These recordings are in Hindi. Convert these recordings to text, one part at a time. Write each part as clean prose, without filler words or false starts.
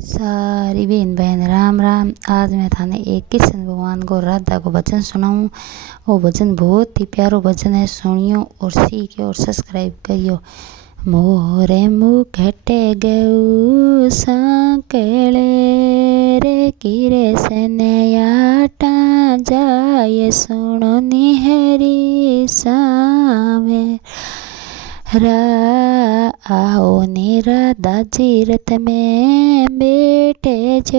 सारी बहन बहन राम राम। आज मैं थाने एक कृष्ण भगवान को राधा को भजन सुनाऊं। वो भजन बहुत ही प्यारो भजन है, सुनियो और सीखियो और सब्सक्राइब करियो। मोरे मुखटे गऊ सांकेले रे किरे सनयाटा जाए सुनो निहरी सामे आओ निराधा जीरत में बेटे जो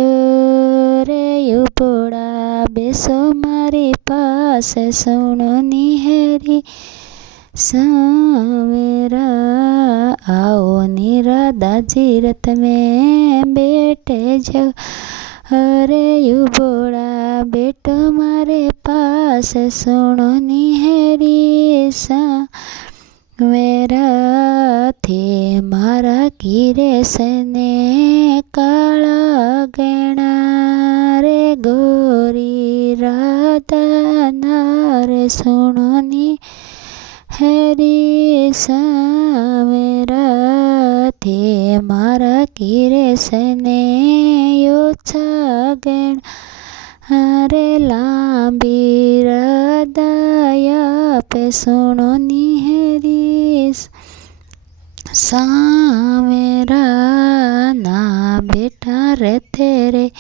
रे यू बोड़ा बेसो मारी पास सुनो निहरी सामेरा। आओ निराधा जीरत में बेटे जो अरे यू बोड़ा बेटो मारे पास सुनो निहरी सा मेरा थे मारा कीरे सने काला गणा रे गोरी राधा नारे सुनो नी हरी सा मेरा थे मारा कीरे सने यो छगण अरे लांबी राधाया पे सुनो निहरी सामेरा ना बेटा रे तेरे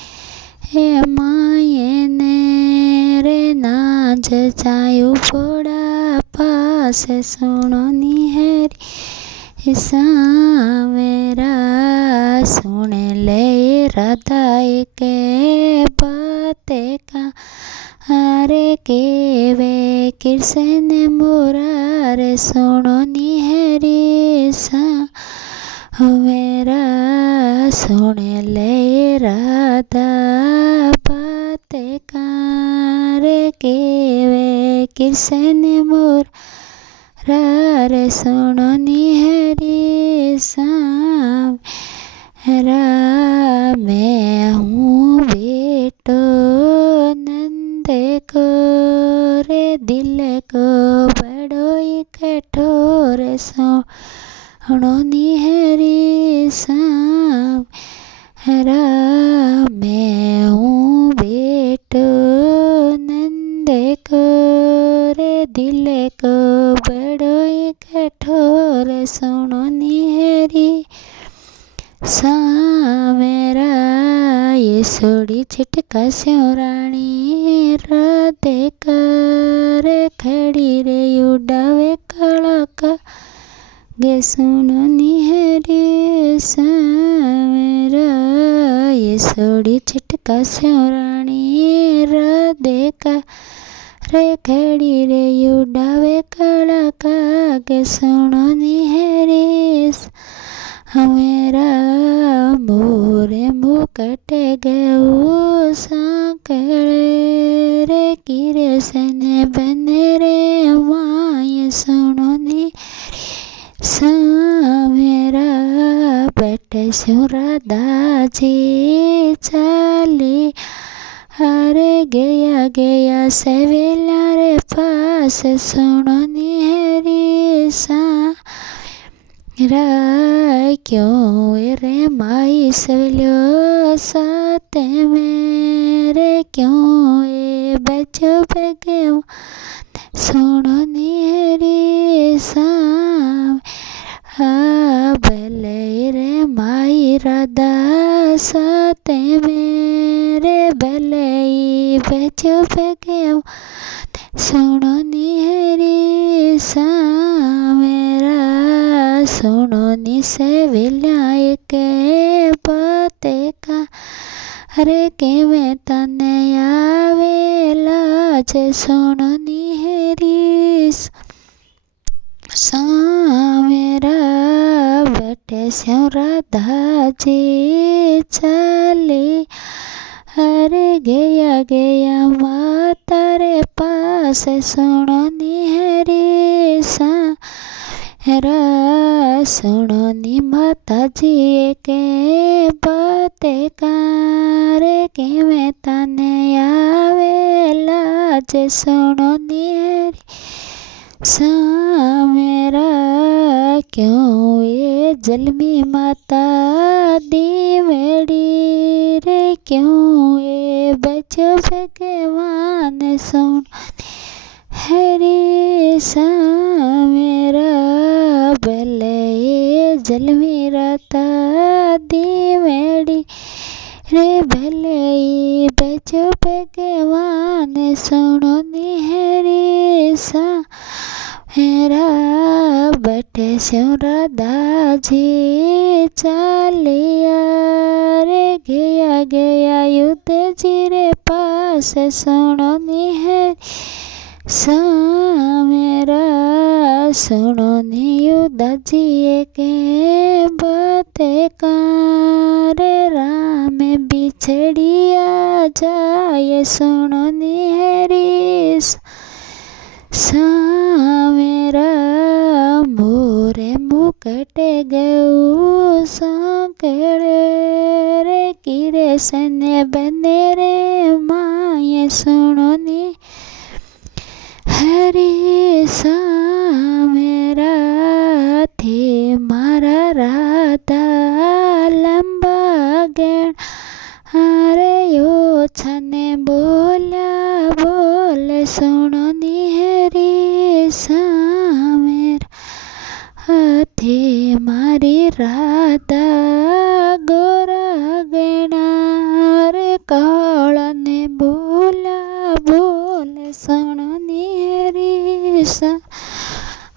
हे माये ने रे ना जायु बड़ा पास सुनो निहरी सामेरा। सुन ले राधा के बातें का अरे के वे कृष्ण मुरारे सुनो निहरी सा मेरा। सुन ले राधा बातें का रे के वे कृष्ण मुरारे सुनो निहरी सा। मैं हूँ बेटो नंद को रे दिल को बड़ो ही कठोर सुनो निहरी साम। मैं हूँ बेटो नंद को रे दिल को बड़ो ही कठोर सुनो निहरी सामेरा। ये सोड़ी छिटका स्योराणी राधे करे खड़ी रे उड़ावे कड़क गे सुनो निहरी सामेरा। ये सोड़ी छिटका स्योराणी राधे करे खड़ी रे उड़ावे कड़क गे सुनो निहरी मेरा। मोरे मुकट गऊ सांकड़े रे किरे सने बने रे माय सुनो निहरी सामेरा। बट सो राधा जी चली अरे गया गया सवेला रे पास सुनो निहरी सा। क्यों रे माई सवेलो साते मेरे क्यों ए बच्चो बगे सुनो निहरी साम। भले रे माई राधा साते मेरे भले बच्चो बगे सुनो निहरी सामेरा। सुनो निसे विलाय के बातें का अरे के मैं तने आवे लाज सुनो निहरी सामेरा। बटे स्यों राधा जी चली अरे गया गया माता रे पास सुनो निहरी सा। सुनो नी माता जी के बातें करे के मैं तने आवे लाज सुनो निहरी सामेरा। क्यों ये जलमी माता दी मेरी क्यों ये बच्चों पे केवान सुन हरी सा मेरा भले जलमी राता दी मेड़ी रे भले बच्चों पे केवान सुनो निहरी सा मेरा बटे स्योरा दाजी चालिया रे गया गया युद्ध जी रे पास सुनो निहरी सा मेरा सुनो नियुद्ध जी के बाते रे राम बिछड़िया जाए सुनो निहरी सा मेरा मोरे मुकट गऊ सांकड़े रे किरे सने बने रे माए सुनो नि हरी सा मेरा थे मारा राधा लंबा गण अरे यो छने बोला बोल सुनो निहरी सा मेरा थे मारी राधा गोरा गणा रे काल ने बोला बोल सुनो निहरी सा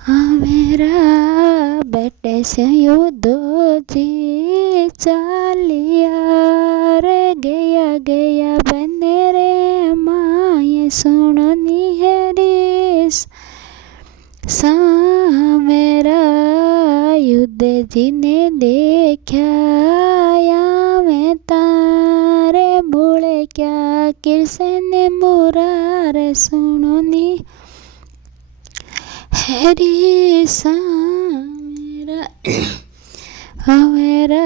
मेरा बेटे से युद्धो जी चालिया रे गया बने रे माए सुनो निहरी सा मेरा युद्ध जी ने देखा या मैं तारे बोले क्या कृष्ण मुरार सुनो नी हरी सा मेरा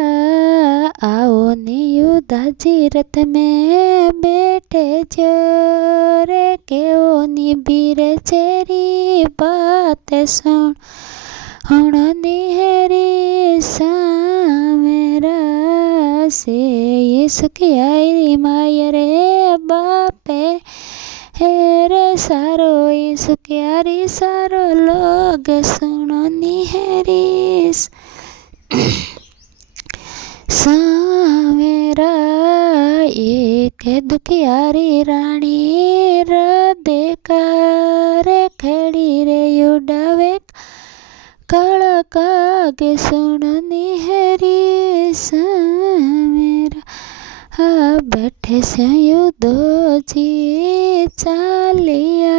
आओ नियुद्ध जी रथ में बैठे जोरे के ओ निबीर चेरी बात सुन निहरी सा मेरा से यीशु की आई माय रे बापे हेरे सारो यीशु की आरी सारो लोग सुनो निहरी सा मेरा एक दुखियारी रानी रे खड़ी रे युडावे काला कागे सुनो निहरी सा मेरा बैठे से युद्धो जी चालिया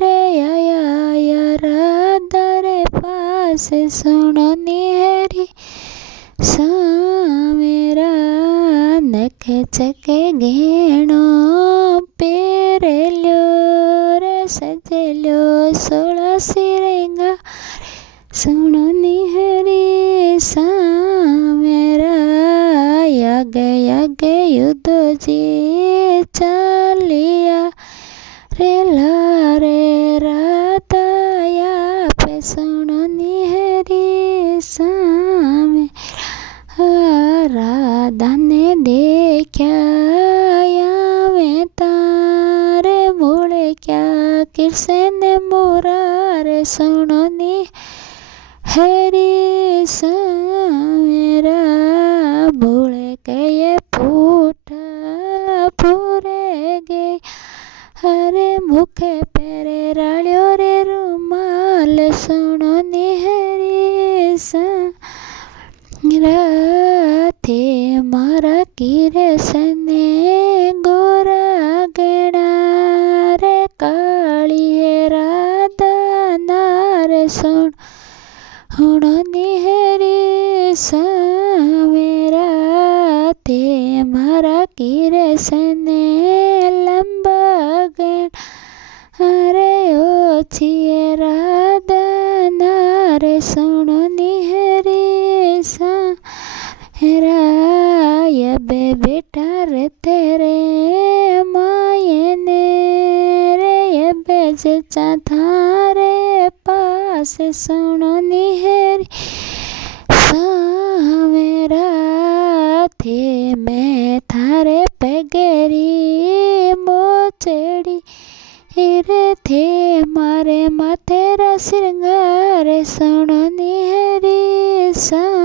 रे आया राधा रे पास सुनो निहरी सा मेरा नख चके घेणो पेरे लो रे सजेलो सोला सिरेंगा सुनो निहरी सा मेरा यागे युद्ध जी चालिया रे लारे राता या पे सुनो निहरी सा राधा ने देखा या मैं तारे बोले क्या कृष्ण मुरारे सुनो नि हरी सा मेरा बोले के ये फूटा पूरे गए हरे मुखे पेरे रालियो रे रुमाल सुनो नि हरी सा राधे मारा किरे सने गोरा गणा रे कालिए राधा नारे सुन निहरी सा मेरा ते मारा किरे सने लंबा गण अरे ओ छिए राधा नारे सुनो निहरी सा राय बे बेटा रे तेरे माये ने रे बेजा थारे पास सुनो निहरी सा मेरा थे मैं थारे पैगेरी मोचड़ी हीरे थे मारे माथे रा श्रृंगार सुनो निहरी सा